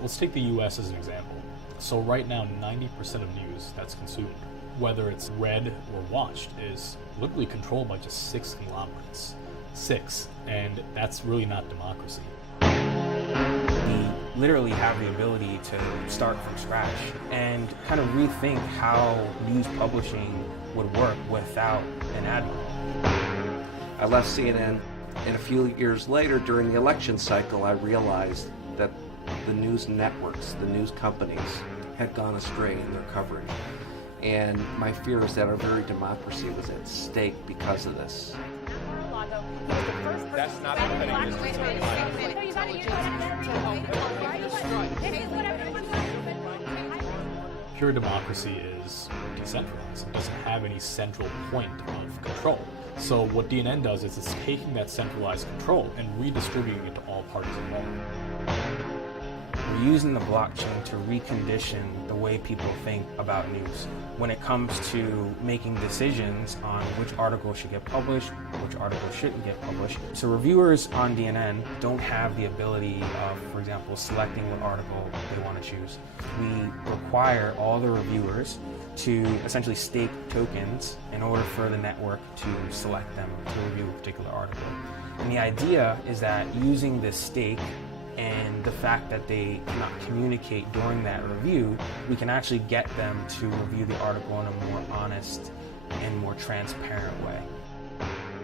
Let's take the US as an example. So right now, 90% of news that's consumed, whether it's read or watched, is literally controlled by just 6 conglomerates. 6, and that's really not democracy. We literally have the ability to start from scratch and kind of rethink how news publishing would work without an admiral. I left CNN, and a few years later during the election cycle I realized that the news networks, the news companies, had gone astray in their coverage. And my fear is that our very democracy was at stake because of this. That's not Pure democracy is decentralized. It doesn't have any central point of control. So what DNN does is it's taking that centralized control and redistributing it to all parties involved. We're using the blockchain to recondition the way people think about news when it comes to making decisions on which article should get published, which article shouldn't get published. So reviewers on DNN don't have the ability of, for example, selecting what article they want to choose. We require all the reviewers to essentially stake tokens in order for the network to select them to review a particular article. And the idea is that using this stake and the fact that they cannot communicate during that review, we can actually get them to review the article in a more honest and more transparent way.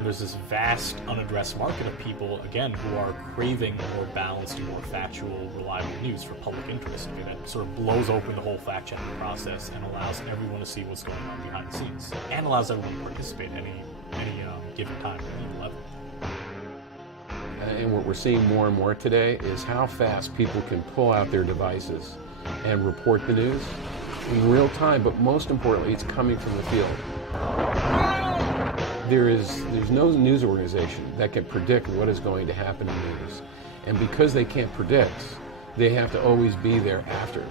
There's this vast unaddressed market of people, again, who are craving more balanced and more factual, reliable news for public interest. Okay, that sort of blows open the whole fact-checking process and allows everyone to see what's going on behind the scenes, and allows everyone to participate at any given time, at any level. And what we're seeing more and more today is how fast people can pull out their devices and report the news in real time, but most importantly, it's coming from the field. There's no news organization that can predict what is going to happen in news. And because they can't predict, they have to always be there after.